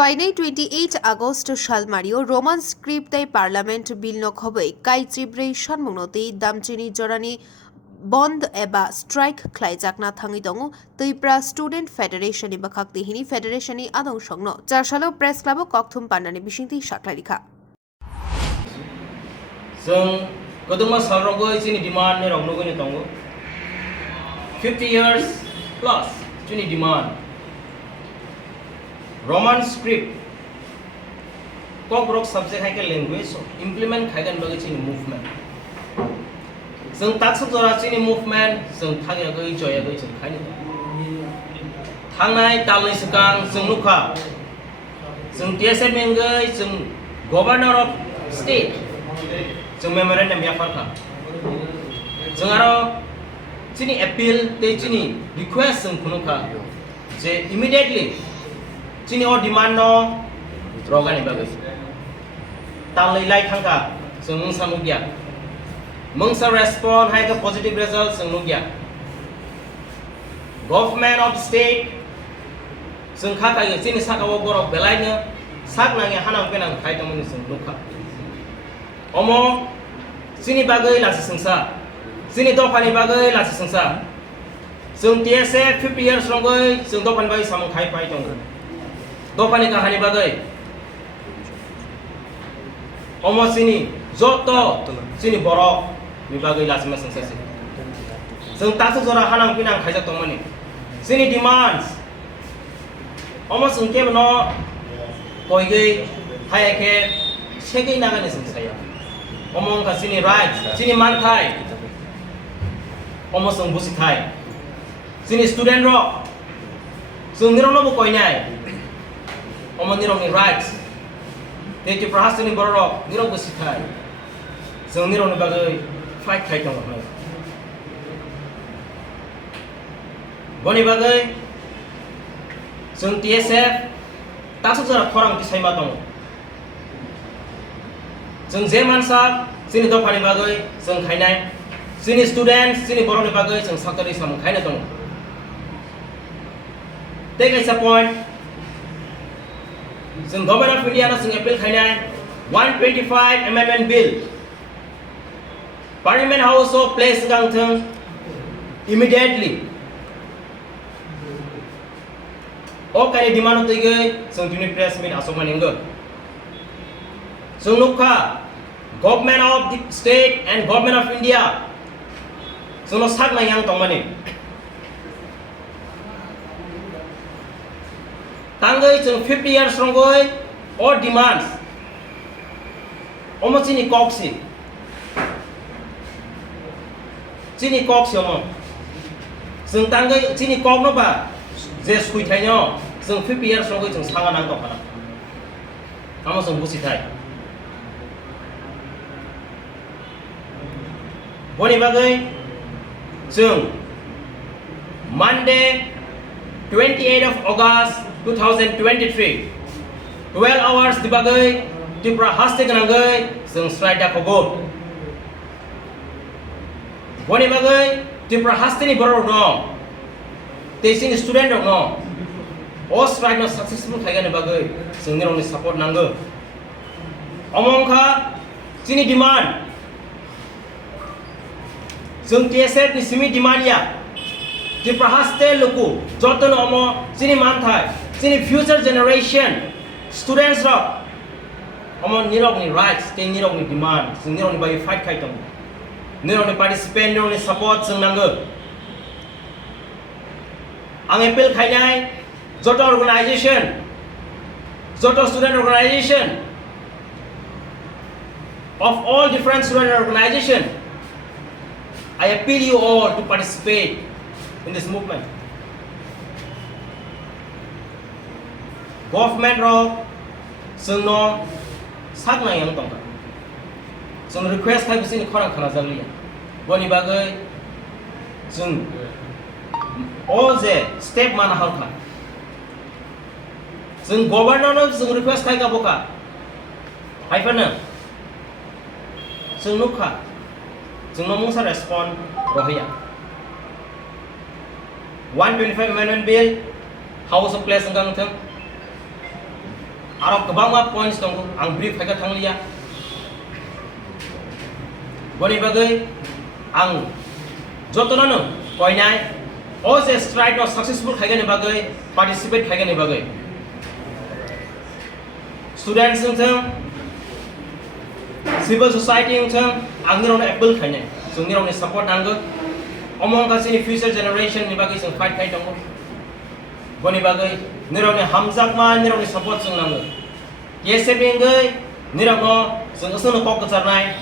Finally, 28 August Shalmario Roman script day Parliament bill no khobei kai chibrei shanmunoti damchini jorani bond eba strike khlaijakna thangi dongo Tripura Student Federation ibakak tihini Federation ni adong songno charshalo press club kokthum pandani bisingti saklaikha जों गोदोमा सालरंगो जोंनि demand ने रंगनो गनि दंगो 50 years plus जोंनि demand Roman script कॉकरोक subject है के language implement खायगन बगे जोंनि movement जों ताक्स जरा जोंनि मूवमेंट जों थागया गई जया गई जों खायनो थांनाय दालनि सिगां जों नुखा जों TSF मेंगै जों गवर्नर ऑफ स्टेट जों मेमोरेंडम याफारखा जों आरो जोंनि अपील ते जोंनि रिक्वेस्ट जों खुनुखा जे इमिडिएटली जोंनि अ डिमांड नो रगानि बागै तालनै लाइ थांखा जों मुंसा नुगिया मुंसा रेस्पॉन्ड हाय के पॉजिटिव रिजल्ट जों नुगिया गवर्नमेंट ऑफ स्टेट जों खाखायो जोंनि साकाव बरफ बेलायनो साक नाङि हानां बेनां खायदोंमोन जों नुखा अमो जोंनि बागै लासि संसा जोंनि दफानि बागै लासि संसा जों TSF 50 years रंगै जों दफानि बागै सामों खाय पाइ दं दफानि काहानि बागै अमो जोंनि जत जोंनि बरफ नि बागै लासि मा संसासि जों तासो जरा हानां पिनां खायजा दंमोन जोंनि डिमांड्स अमो जों केबो न कयगै हायके सेगै नागानि संसाया omong ka sini right sini manthai omong song busi thai sini student ro sung nirong no koi nai omong nirong ni right te ki prahas ni bor ro nirong busi thai sung nirong ni bagai fight thai tong mai boni bagai sung TSF tasu jara khorang ti saima tong जों जे मानसा जोंनि दफानि बागै जों खायनाय जोंनि students जोंनि बर'नि बागै जों साक्टरि सामों खायनो दं टेक एस अ पॉइंट जों गवर्नमेंट ऑफ इंडिया जों एपिल खायनाय 125 amendment bill parliament house of place गांथों इमीडिएटली ओ कानि डिमांड तैगै जों दिनै प्रेस मिट आसमानिंगो जों नुखा government of the state and government of India जोंनो साक नायहां दंमानि तांगै जों 50 years रंगै all demands ओमोचिनि कॉक्सी चिनि कॉक्सी ओमो जों तांगै चिनि कॉक नबा जे सुइथायनो जों 50 years रंगै जों सागा नांगौ खाना आमो जों बुसिथाय बनि बागै जों Monday 28 of August 2023 12 hours di bagai Tripura haste ganangai जों strike dakogo boni bagai Tripura haste ni borok no teaching student no o strike no successful khaigani bagai जों nironi support nango amongkha chini demand जों TSF नि सिमि डिमांडिया Tripura haste लोगो जतन अमो सिनि मानथाय सिनि future generation students रो Amo निरगनि rights ते निरगनि demand जों निरगनि bye fight खायदों निरगनि participate निरगनि support जों नांगो आं appeal खायनाय Jat organisation Jat student organisation of all different student organization I appeal you all to participate in this movement. Government ro जोंनो सागना yang दं जों request खाय बिसिनि खरां खाना जालिया बनि बागै जों all जे स्टेप माना हालखा जों गवर्नरनो जों रिक्वेस्ट खाय गाबोका हायफानो जों नुखा जोंनो मुंसा रेस्पॉन्ड रहिया 125 amendment bill house of place गांथों arok kebangma points dong ang brief haga thanglia boni bagai ang jotonano poinai o se strike no successful haga ni bagai participate haga ni bagai students ng civil society ng ang nirong able kanya so nirong ni support nanggo omong kasi ni future generation ni bagai sing fight kai dong boni bagai nirong ni hamzak ma nirong ni support sing nanggo TSF ngai nirong no sing usung no kok charnai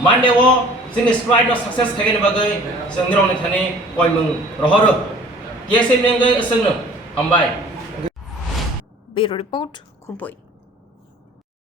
mande wo sing strike no success kai ni bagai sing nirong ni thani koi mung rohoro TSF ngai usung no hambai Bureau Report, Khumpui.